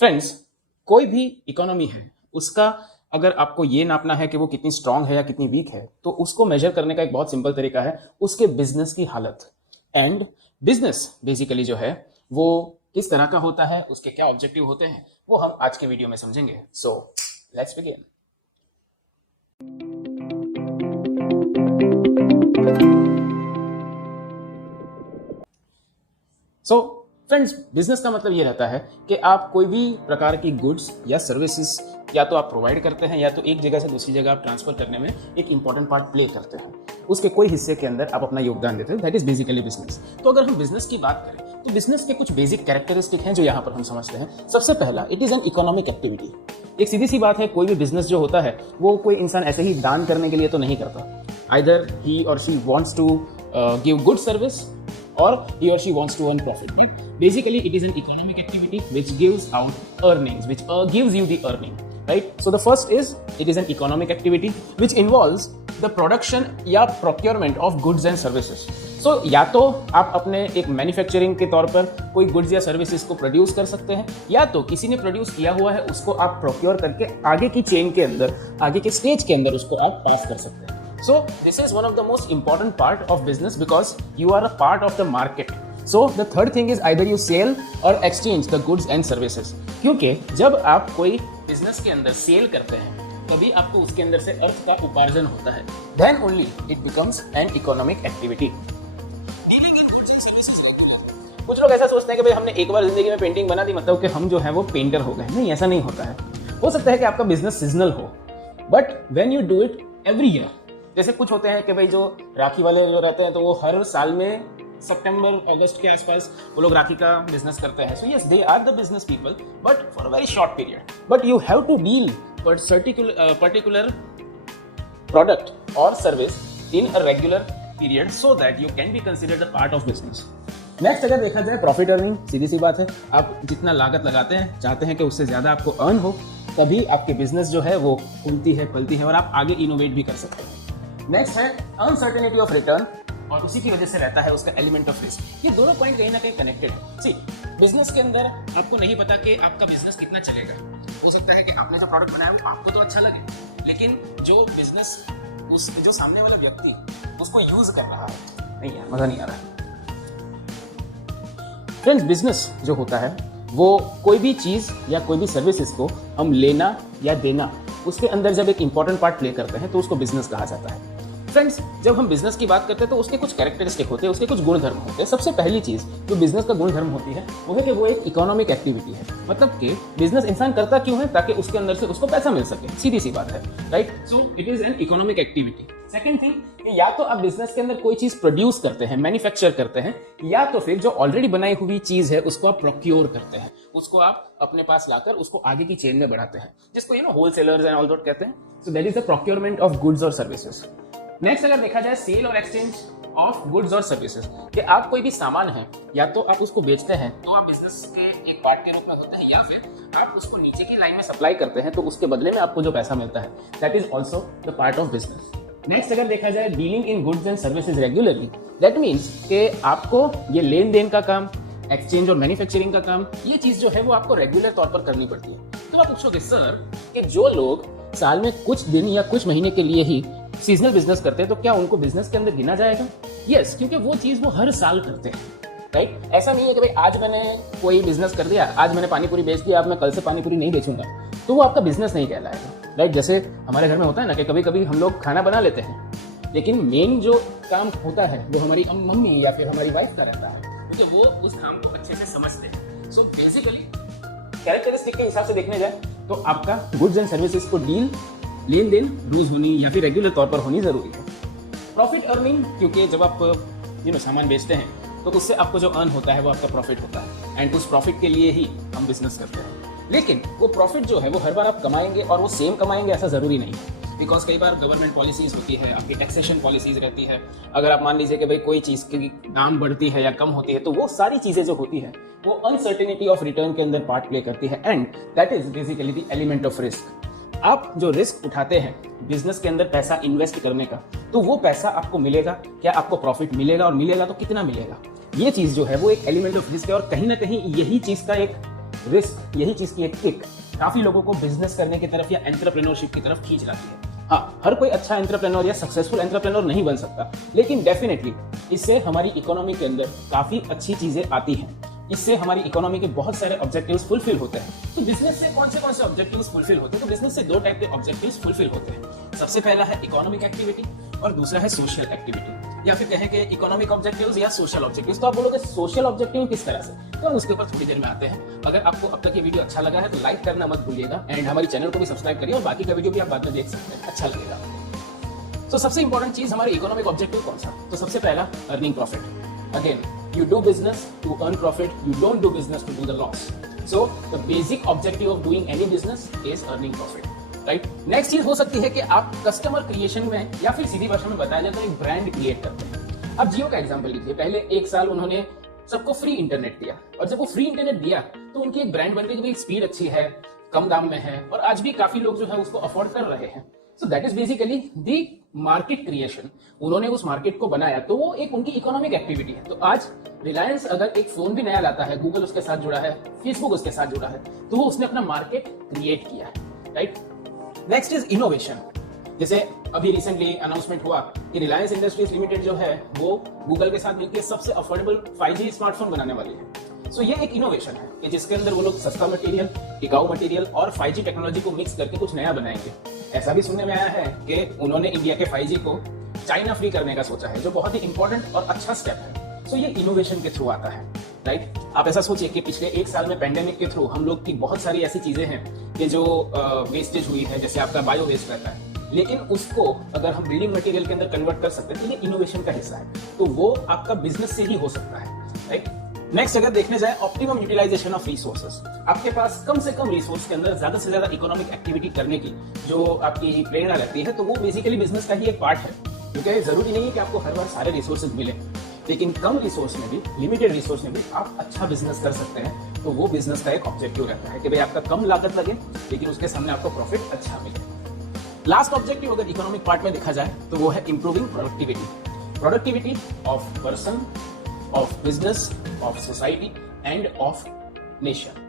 Friends, कोई भी economy है उसका अगर आपको ये नापना है कि वो कितनी स्ट्रांग है या कितनी वीक है, तो उसको मेजर करने का एक बहुत सिंपल तरीका है उसके बिजनेस की हालत। एंड बिजनेस बेसिकली जो है वो किस तरह का होता है, उसके क्या ऑब्जेक्टिव होते हैं, वो हम आज के वीडियो में समझेंगे। So let's begin. So friends, business का मतलब ये रहता है कि आप कोई भी प्रकार की गुड्स या सर्विसेज या तो आप प्रोवाइड करते हैं या तो एक जगह से दूसरी जगह आप ट्रांसफर करने में एक इंपॉर्टेंट पार्ट प्ले करते हैं। उसके कोई हिस्से के अंदर आप अपना योगदान देते हैं। That is basically business. तो अगर हम बिजनेस की बात करें तो बिजनेस के कुछ बेसिक कैरेक्टरिस्टिक हैं जो यहाँ पर हम समझते हैं। सबसे पहला, it is an economic activity. एक सीधी सी बात है, कोई भी बिजनेस जो होता है वो कोई इंसान ऐसे ही दान करने के लिए तो नहीं करता। Either he or she wants to give good service or he or she wants to earn profit. Basically, it is an economic activity which gives out earnings, which gives you the earning, right? So the first is, it is an economic activity which involves the production या procurement of goods and services. So या तो आप अपने एक manufacturing के तौर पर कोई गुड्स या सर्विसेज को प्रोड्यूस कर सकते हैं, या तो किसी ने प्रोड्यूस किया हुआ है उसको आप प्रोक्योर करके आगे की चेन के अंदर, आगे के स्टेज के अंदर उसको आप पास कर सकते हैं। So this is one of the most important part of business because you are a part of the market. So the third thing is either you sell or exchange the goods and services. क्योंकि जब आप कोई business के अंदर cell करते हैं तभी आपको उसके अंदर से अर्थ का उपार्जन होता है। Then only it becomes an economic activity. कुछ लोग ऐसा सोचते हैं कि भाई हमने एक बार जिंदगी में पेंटिंग बना दी मतलब कि हम जो है वो पेंटर हो गए। नहीं, ऐसा नहीं होता है। हो सकता है कि आपका बिजनेस सीजनल हो, but when you do it every year, जैसे कुछ होते हैं कि भाई जो राखी वाले जो रहते हैं तो वो हर साल में सितंबर अगस्त के आसपास वो लोग राखी का बिजनेस करते हैं। So yes, they are the business people but for a very short period. But you have to deal particular product और service in a regular period so that you can be considered a part of business. Next अगर देखा जाए profit earning, सीधी सी बात है, आप जितना लागत लगाते हैं चाहते हैं कि उससे ज्यादा आपको अर्न हो, तभी आपके बिजनेस जो है वो खुलती है, फलती है और आप आगे इनोवेट भी कर सकते हैं। नेक्स्ट है अनसर्टेनिटी ऑफ रिटर्न, और उसी की वजह से रहता है उसका एलिमेंट ऑफ रिस्क। ये दोनों पॉइंट कहीं ना कहीं कनेक्टेड है। सी, बिजनेस के अंदर आपको नहीं पता कि आपका बिजनेस कितना चलेगा। हो सकता है कि आपने जो प्रोडक्ट बनाया वो आपको तो अच्छा लगे, लेकिन जो बिजनेस जो सामने वाला व्यक्ति उसको यूज कर रहा है, नहीं यार मजा नहीं आ रहा। फ्रेंड्स, बिजनेस जो होता है वो कोई भी चीज या कोई भी सर्विसेज को हम लेना या देना, उसके अंदर जब एक इंपॉर्टेंट पार्ट प्ले करते हैं तो उसको बिजनेस कहा जाता है। फ्रेंड्स, जब हम बिजनेस की बात करते हैं तो उसके कुछ कैरेक्टरिस्टिक होते हैं, उसके कुछ गुणधर्म होते हैं। सबसे पहली चीज जो बिजनेस का गुणधर्म होती है वो है कि वो एक इकोनॉमिक एक्टिविटी है। मतलब कि बिजनेस इंसान करता क्यों है? ताकि उसके अंदर से उसको पैसा मिल सके। सीधी सी बात है, right? So it is an economic activity. Second thing, या तो आप बिजनेस के अंदर कोई चीज प्रोड्यूस करते हैं, मैन्युफैक्चर करते हैं, या तो फिर जो ऑलरेडी बनाई हुई चीज है उसको आप प्रोक्योर करते हैं, उसको आप अपने पास लाकर उसको आगे की चेन में बढ़ाते हैं, जिसको होलसेलर्स एंड ऑल दैट कहते हैं। So that is the procurement of goods और सर्विसेज। नेक्स्ट अगर देखा जाए सेल और एक्सचेंज ऑफ गुड्स और सर्विसेज, कि आप कोई भी सामान है या तो आप उसको बेचते हैं तो आप बिजनेस के एक पार्ट के रूप में होते हैं, या फिर आप उसको नीचे की लाइन में सप्लाई करते हैं तो उसके बदले में आपको जो पैसा मिलता है, that is also the part of business. Next अगर देखा जाए dealing in goods and services regularly, that means कि आपको ये लेन देन का काम, एक्सचेंज और मैन्युफैक्चरिंग का काम, ये चीज जो है वो आपको रेगुलर तौर पर करनी पड़ती है। तो आप पूछोगे सर कि जो लोग साल में कुछ दिन या कुछ महीने के लिए ही सीजनल बिजनेस करते हैं तो क्या उनको बिजनेस के अंदर गिना जाएगा? यस, क्योंकि वो चीज वो हर साल करते हैं, राइट? ऐसा नहीं है कि भाई आज मैंने कोई बिजनेस कर दिया, आज मैंने पानीपुरी बेच दिया, अब मैं कल से पानीपुरी नहीं बेचूंगा, तो वो आपका बिजनेस नहीं कहलाएगा, राइट? जैसे हमारे घर में होता है ना कि कभी कभी हम लोग खाना बना लेते हैं, लेकिन मेन जो काम होता है वो हमारी मम्मी या फिर हमारी वाइफ का रहता है, क्योंकि वो उस काम को अच्छे से समझते हैं। सो बेसिकली कैरेक्टरिस्टिक के हिसाब से देखने जाए तो आपका गुड्स एंड सर्विसेज को डील, लेन देन रोज होनी या फिर रेगुलर तौर पर होनी जरूरी है। प्रॉफिट अर्निंग, क्योंकि जब आप सामान बेचते हैं तो उससे आपको जो अर्न होता है वो आपका प्रॉफिट होता है, एंड उस प्रॉफिट के लिए ही हम बिजनेस करते हैं। लेकिन वो प्रॉफिट जो है वो हर बार आप कमाएंगे और वो सेम कमाएंगे ऐसा जरूरी नहीं है, बिकॉज कई बार गवर्नमेंट पॉलिसीज होती है, आपकी टैक्सेशन पॉलिसीज रहती है। अगर आप मान लीजिए कि भाई कोई चीज़ की दाम बढ़ती है या कम होती है तो वो सारी चीज़ें जो होती है वो अनसर्टेनिटी ऑफ रिटर्न के अंदर पार्ट प्ले करती है, and that is basically the element of risk. आप जो रिस्क उठाते हैं बिजनेस के अंदर पैसा इन्वेस्ट करने का, तो वो पैसा आपको मिलेगा, क्या आपको प्रॉफिट मिलेगा, और मिलेगा तो कितना मिलेगा, ये चीज़ जो है वो एक एलिमेंट ऑफ रिस्क है। और कहीं ना कहीं यही चीज़ का एक रिस्क, यही चीज की एक किक काफी लोगों को बिजनेस करने की तरफ या एंटरप्रेन्योरशिप की तरफ खींच लाती है। हाँ, हर कोई अच्छा एंटरप्रेन्योर या सक्सेसफुल एंटरप्रेन्योर नहीं बन सकता, लेकिन डेफिनेटली इससे हमारी इकोनॉमी के अंदर काफी अच्छी चीजें आती हैं। इससे हमारी इकोनॉमी के बहुत सारे ऑब्जेक्टिव्स फुलफिल होते हैं। तो बिजनेस से कौन से ऑब्जेक्टिव्स फुलफिल होते हैं? तो बिजनेस से दो टाइप के ऑब्जेक्टिव्स फुलफिल होते हैं। सबसे पहला है इकोनॉमिक एक्टिविटी और दूसरा है सोशल एक्टिविटी, या फिर कहें कि इकोनॉमिक ऑब्जेक्टिव्स या सोशल ऑब्जेक्टिव्स। तो आप बोलोगे सोशल ऑब्जेक्टिव किस तरह से, तो हम उसके ऊपर थोड़ी देर में आते हैं। अगर आपको अब तक ये वीडियो अच्छा लगा है तो लाइक करना मत भूलिएगा एंड हमारे चैनल को भी सब्सक्राइब करिए और बाकी का वीडियो भी आप बाद में देख सकते हैं, अच्छा लगेगा। तो सबसे इंपॉर्टेंट चीज हमारे इकोनॉमिक ऑब्जेक्टिव कौन सा? तो सबसे पहला earning profit. Again, you do business to earn profit, you don't do business to do the loss. So the basic objective of doing any business is earning profit, right? Next चीज हो सकती है कि आप कस्टमर क्रिएशन में या फिर सीधी भाषा में बताया जाए तो एक ब्रांड क्रिएट करते हैं। अब जियो का एग्जांपल लीजिए, पहले एक साल उन्होंने सबको फ्री इंटरनेट दिया और जब वो फ्री इंटरनेट दिया तो उनकी एक ब्रांड बन गई कि स्पीड अच्छी है, कम दाम में है और आज भी काफी लोग जो है उसको अफोर्ड कर रहे हैं। So that is basically the market creation. उन्होंने उस मार्केट को बनाया तो वो एक उनकी इकोनॉमिक एक्टिविटी है। तो आज रिलायंस अगर एक फोन भी नया लाता है, गूगल उसके साथ जुड़ा है, फेसबुक उसके साथ जुड़ा है, तो वो उसने अपना मार्केट क्रिएट किया है, राइट? Next is innovation. जैसे अभी रिसेंटली अनाउंसमेंट हुआ कि रिलायंस इंडस्ट्रीज लिमिटेड जो है वो गूगल के साथ मिलकर सबसे अफोर्डेबल 5G स्मार्टफोन बनाने वाली है। सो ये एक इनोवेशन है कि जिसके अंदर वो लोग सस्ता मटेरियल, टिकाऊ मटेरियल और 5G टेक्नोलॉजी को मिक्स करके कुछ नया बनाएंगे। ऐसा भी सुनने में आया है कि उन्होंने इंडिया के 5G को चाइना फ्री करने का सोचा है, जो बहुत ही इंपॉर्टेंट और अच्छा स्टेप है। सो ये इनोवेशन के थ्रू आता है, राइट? आप ऐसा सोचिए कि पिछले एक साल में पेंडेमिक के थ्रू हम लोग की बहुत सारी ऐसी चीजें हैं कि जो वेस्टेज हुई है, जैसे आपका बायो वेस्ट रहता है, लेकिन उसको अगर हम बिल्डिंग मटेरियल के अंदर कन्वर्ट कर सकते हैं तो ये इनोवेशन का हिस्सा है। तो वो आपका बिजनेस से ही हो सकता है, राइट? नेक्स्ट अगर देखने जाए ऑप्टिमम यूटिलाइजेशन ऑफ रिसोर्सेस, आपके पास कम से कम रिसोर्स के अंदर ज्यादा से ज्यादा इकोनॉमिक एक्टिविटी करने की जो आपकी प्रेरणा रहती है, तो वो बेसिकली बिजनेस का ही एक पार्ट है। क्योंकि जरूरी नहीं है कि आपको हर बार सारे रिसोर्सेज मिले, लेकिन कम रिसोर्स में भी, लिमिटेड रिसोर्स में भी आप अच्छा बिजनेस कर सकते हैं। तो वो बिजनेस का एक ऑब्जेक्टिव रहता है कि भाई आपका कम लागत लगे लेकिन उसके सामने आपको प्रॉफिट अच्छा मिले। लास्ट ऑब्जेक्टिव अगर इकोनॉमिक पार्ट में देखा जाए तो वो है improving productivity of person, of business, of society end of nation.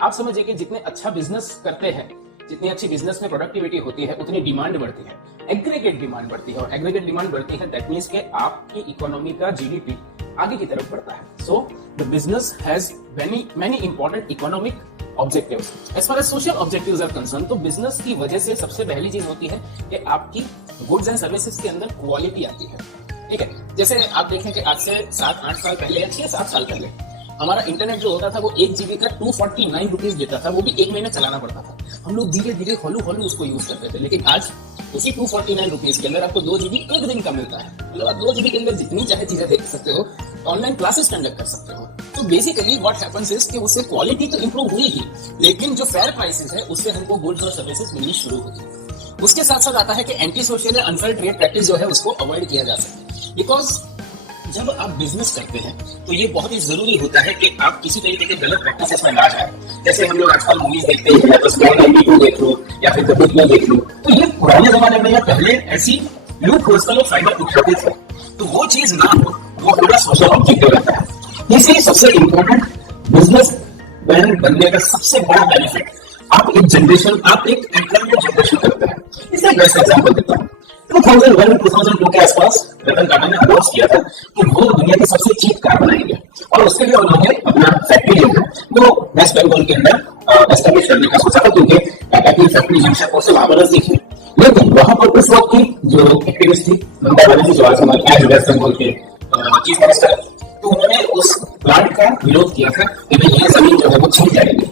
आप समझिए कि जितने अच्छा बिजनेस करते हैं, जितनी अच्छी बिजनेस में प्रोडक्टिविटी होती है, उतनी डिमांड बढ़ती है, एग्रीगेट डिमांड बढ़ती है, और एग्रीगेट डिमांड बढ़ती है दैट मींस कि आपकी इकोनॉमी का जीडीपी आगे की तरफ बढ़ता है। So the business has many important economic objectives. As far as social objectives are concern, तो बिजनेस की वजह से सबसे पहली चीज होती है कि आपकी गुड्स एंड सर्विसेज के अंदर क्वालिटी आती है, ठीक है? जैसे आप देखें कि आज से 7-8 साल पहले या 6-7 साल पहले हमारा इंटरनेट जो होता था वो 1 GB का 249 रुपीज देता था, वो भी 1 महीना चलाना पड़ता था। हम लोग धीरे धीरे हौलू उसको यूज करते थे, लेकिन आज उसी 249 रुपीज के अंदर आपको 2 GB एक दिन का मिलता है। मतलब आप 2 GB के अंदर जितनी चाहे चीजें देख सकते हो, ऑनलाइन क्लासेस कंडक्ट कर सकते हो। तो बेसिकली व्हाट हैपेंस इज कि उससे क्वालिटी तो इंप्रूव हुई ही, लेकिन जो फेयर प्राइसेस है उससे हमको गुड्स और सर्विसेज मिलनी शुरू होगी। उसके साथ साथ आता है कि एंटी सोशल या अनफेयर ट्रेड प्रैक्टिस जो है उसको अवॉइड किया जा सके। बिकॉज जब आप बिजनेस करते हैं तो ये बहुत ही जरूरी होता है कि आप किसी तरीके के गलत प्रैक्टिसेस में ना जाए। जैसे हम लोग आजकल मूवीज देखते हैं, या तो स्मॉल 92 देख लो या फिर द बिग में देख लो, तो ये पुराने जमाने में या पहले ऐसी लूप होल्स का लोग फायदा उठाते थे। तो वो चीज ना हो, वो पूरा सोशल ऑब्जेक्टिव रहता है। इसलिए सबसे इंपॉर्टेंट बिजनेस मैन बनने का सबसे बड़ा बेनिफिट, आप एक एम्प्लॉयमेंट जनरेशन करते हैं। इसका बेस्ट एग्जाम्पल देता हूँ। 2001-2002 के आसपास रतन टाटा ने अनाउंस किया था कि वो दुनिया की सबसे चीप कार बनाएंगे, और उसके लिए उन्होंने अपना फैक्ट्री जो है वो वेस्ट बंगाल के अंदर एस्टेब्लिश करने का सोचा था, क्योंकि टाटा की फैक्ट्री जमशेदपुर से वहां पर नजदीक है। लेकिन वहां पर उस वक्त की जो एक्टिविस्ट थी ममता बनर्जी, जो आज हमारे वेस्ट बंगाल के चीफ मिनिस्टर, तो उन्होंने उस प्लांट का विरोध किया था कि ये जमीन जो है वो छीन जाएगी।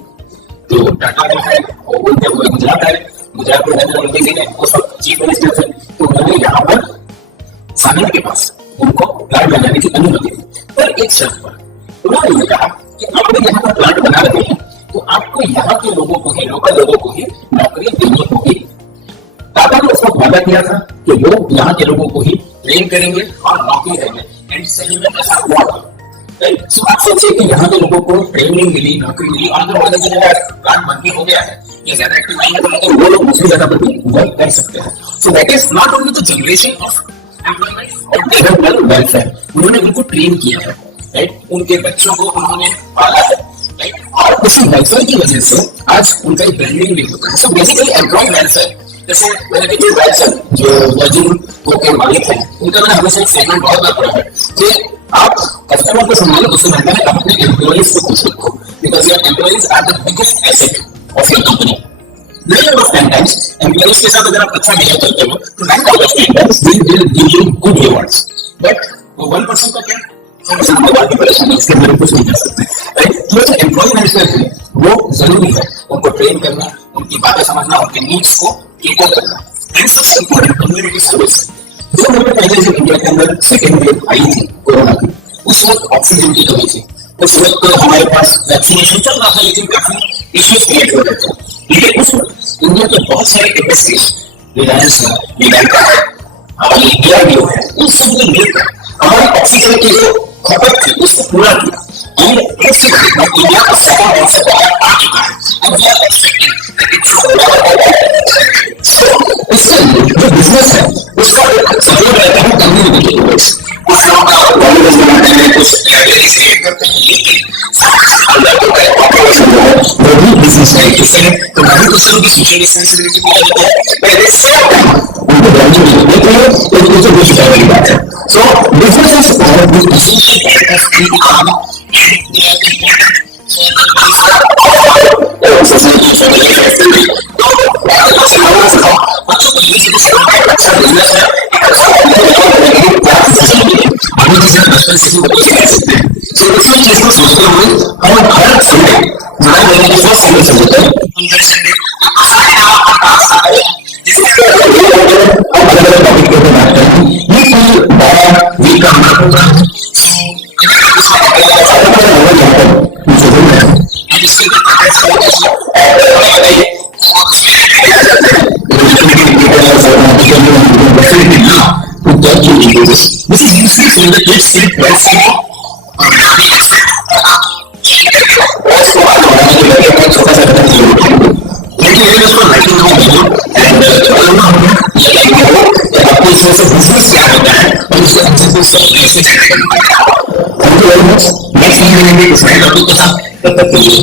तो टाटा जो है वो बोलते हुए गुजरात आए। गुजरात में नरेंद्र मोदी जी ने उस वक्त चीफ मिनिस्टर थे, तो उन्होंने यहाँ पर सागर के पास उनको प्लांट बनाने की अनुमति दी, पर एक शर्त पर। उन्होंने कहा कि आप यहाँ पर प्लांट बना रहे हैं तो आपको यहाँ के लोगों को ही, लोकल लोगों को ही नौकरी देनी होगी। टाटा ने उस वक्त वादा किया था कि वो यहाँ के लोगों को ही ट्रेन करेंगे और नौकरी देंगे, एंड सही में ऐसा हुआ। सो आप सोचिए कि यहाँ के लोगों को ट्रेनिंग मिली, नौकरी मिली, और अगर वाले प्लांट बंद भी हो गया है, ये ज्यादा एक्टिव नहीं है, तो लेकिन वो लोग मुझे ज्यादा वर्क कर सकते हैं। So that is not only the generation of employment और डेवलपमेंट वेलफेयर, उन्होंने उनको ट्रेन किया है, राइट? उनके बच्चों को उन्होंने पाला है, राइट? और उसी वेलफेयर की वजह से आज उनका एक ब्रांडिंग भी होता है। सो बेसिकली एम्प्लॉय वेलफेयर, जैसे मैंने भी वेलफेयर जो वर्जिन के मालिक हैं उनका मैंने हमेशा एक स्टेटमेंट बहुत बार पढ़ा है कि आप कस्टमर को संभालो उससे बेहतर है आप अपने एम्प्लॉइज को खुश रखो, because your employees are the biggest asset of your company. Nine out of 10 times, employees के साथ अगर आप अच्छा बिहेव करते हो तो 9 out of 10 times they will give you good rewards. But 1% का क्या? 1% के बाद भी परेशानी, इसके अंदर कुछ नहीं कर सकते, राइट? तो जो एम्प्लॉय मैनेजमेंट है वो जरूरी है, उनको ट्रेन करना, उनकी बातें समझना, उनके नीड्स को केटर करना, एंड सबसे इम्पोर्टेंट कम्युनिटी सर्विस। जो हमने पहले जब इंडिया के अंदर सेकेंड वेव आई थी कोरोना की, उस वक्त ऑक्सीजन की कमी थी, उस वक्त हमारे पास वैक्सीनेशन चल रहा था लेकिन काफी इश्यूज क्रिएट हो रहे थे। लेकिन उस वक्त इंडिया के बहुत सारे इंडस्ट्रीज, रिलायंस है, वेदांता है, हमारी डीआरडीओ है, उन सब ने मिलकर हमारी ऑक्सीजन की जो खपत थी उसको पूरा किया। एंड इंडिया का सेकंड और सेकंड आ चुका है, and we are expecting that it should. So इससे जो बिजनेस है उसका एक सपोर्ट रहता है कम्युनिटी के टुवर्ड्स। कुछ लोग कॉलेज बनाते हैं, कुछ लाइब्रेरीज क्रिएट करते हैं, लेकिन वो भी बिजनेस है, इससे तुम्हारी कुछ लोग सोशल रिस्पांसिबिलिटी पूरा होता है, पहले सेम टाइम उनको ब्रांडिंग मिलने के लिए एक दूसरे को शिकायत की बात है। So business is one of the essential part of the economy and they are important बच्चों को ये चीजें सिखाना अच्छा बिजनेस है, बचपन से बच्चे सिखा सकते हैं। तो इसी चीज को सोचते हुए हम हर संडे जुलाई महीने के फर्स्ट संडे से होता है हम अलग अलग टॉपिक के ऊपर बात करें। ये कोई बड़ा वीक का हमारा प्रोग्राम है, this is usually when the kids sit well sitting और उसको बात होने के लिए एक छोटा सा बटन दिया होता है, लेकिन ये उसको लाइटिंग हो गई एंड मालूम होगा ये लाइटिंग हो कि आपको इसमें से बिजनेस क्या होता है और उसको अच्छे से सही कैसे चेक करना है। Thank you very much. Next video में इस नए टॉपिक के साथ तब तक के लिए